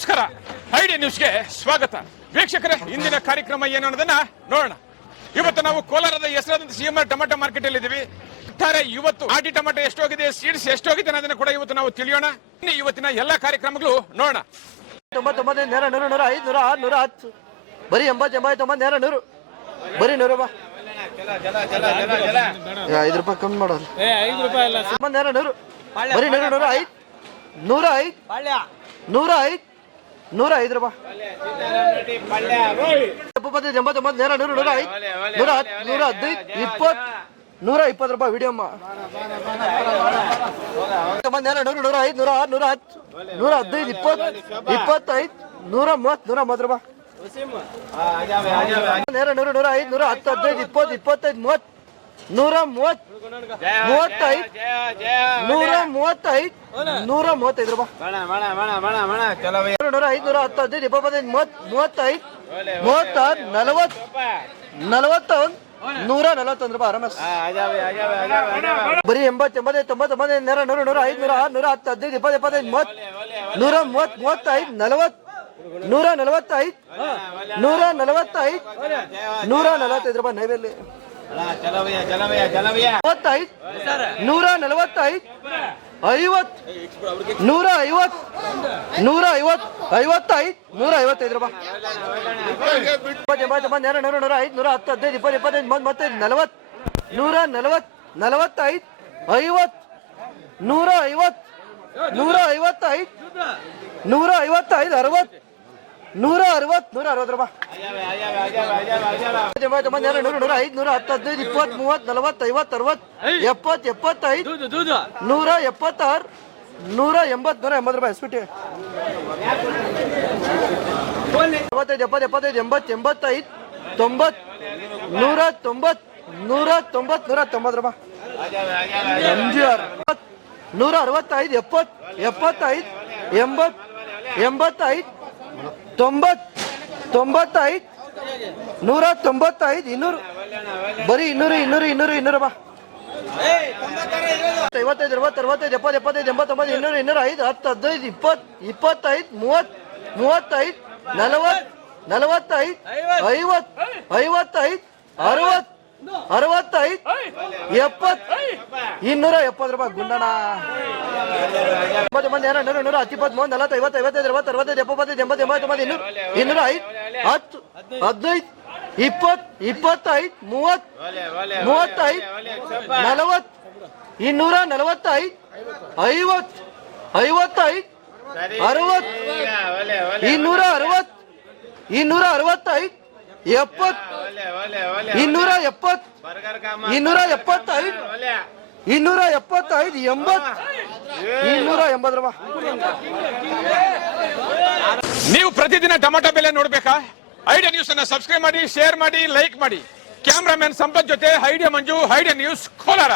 ನಮಸ್ಕಾರ. ಐಡಿ ನ್ಯೂಸ್ಗೆ ಸ್ವಾಗತ. ವೀಕ್ಷಕರೇ, ಇಂದಿನ ಕಾರ್ಯಕ್ರಮ ಏನು ಅನ್ನೋದನ್ನ ನೋಡೋಣ. ಇವತ್ತು ನಾವು ಕೋಲಾರದ ಹೆಸರಾದಂತ ಸಿಎಂಆರ್ ಟೊಮೆಟೊ ಮಾರ್ಕೆಟ್ ಅಲ್ಲಿ ಇದ್ದೀವಿ. ಒಟ್ಟಾರೆ ಇವತ್ತು ಆಟಿ ಟೊಮೆಟೊ ಎಷ್ಟೋಗಿದೆ, ಸೀಡ್ಸ್ ಎಷ್ಟೋಗಿದೆ ಅನ್ನೋದನ್ನ ಕೂಡ ಇವತ್ತು ನಾವು ತಿಳಿಯೋಣ. ಇವತ್ತಿನ ಎಲ್ಲಾ ಕಾರ್ಯಕ್ರಮಗಳು ನೋಡೋಣ. 99 ನೇರ 100 100 500 600 10 ಬರೀ 80 89 ನೇರ 100 ಬರೀ 100 ಬಾ 5 ರೂಪಾಯಿ ಕಮ್ಮಿ ಮಾಡೋದು. 5 ರೂಪಾಯಿ ಅಲ್ಲ ನೇರ 100 ಬರೀ 100 100 5 105 105 105 ರೂಪಾಯಿ 89 89 ನೇರ 100 105 110 115 20 120 ರೂಪಾಯಿ ವಿಡಿಯೋ ಅಮ್ಮ. 90 ನೇರ 100 105 106 110 115 20 25 130 130 ರೂಪಾಯಿ ನೇರ 100 105 110 15 20 25 30 130 35 135 135 ರೂಪಾಯಿ 105 110 15 20 35 36 40 41 141 ರೂಪಾಯಿ ಆರಾಮ. ಬರೀ 80 80 99 ನೇರ 100 105 106 110 15 20 25 30 130 35 40 145 145 ರೂಪಾಯಿ ನೈವೇಲಿ 35 145 50 150 150 155 ರೂಪಾಯಿ 80 ನೇರ 100 105 110 15 20 25 40 140 45 50 150 155 155 60 160 160 ರೂಪಾಯಿ 105 110 15 20 30 40 50 60 70 75 176 180 ರೂಪಾಯಿ ಎಸ್ಬಿಟಿ 75 75 80 85 90 190 190 190 ರೂಪಾಯಿ MGR 165 70 75 80 85 90 95 195 200 ಬರೀ 200 200 200 200 ರೂಪಾಯಿ 55 60 65 70 75 89 200 205 10 15 20 25 30 35 40 45 50 55 60 65 70 270 ರೂಪಾಯಿ ಗುಂಡಣ್ಣ 100 100 110 30 40 50 55 60 65 70 80 89 200 205 10 15 20 25 30 35 40 245 50 55 60 260 265 70 270 275 275 280 ರೂಪಾಯಿ. ನೀವು ಪ್ರತಿದಿನ ಟೊಮೆಟೊ ಬೆಲೆ ನೋಡ್ಬೇಕಾ? ಐಡಿಯಾ ನ್ಯೂಸ್ ಅನ್ನ ಸಬ್ಸ್ಕ್ರೈಬ್ ಮಾಡಿ, ಶೇರ್ ಮಾಡಿ, ಲೈಕ್ ಮಾಡಿ. ಕ್ಯಾಮ್ರಾಮನ್ ಸಂಪತ್ ಜೊತೆ ಐಡಿಯಾ ಮಂಜು, ಐಡಿಯಾ ನ್ಯೂಸ್ ಕೋಲಾರ.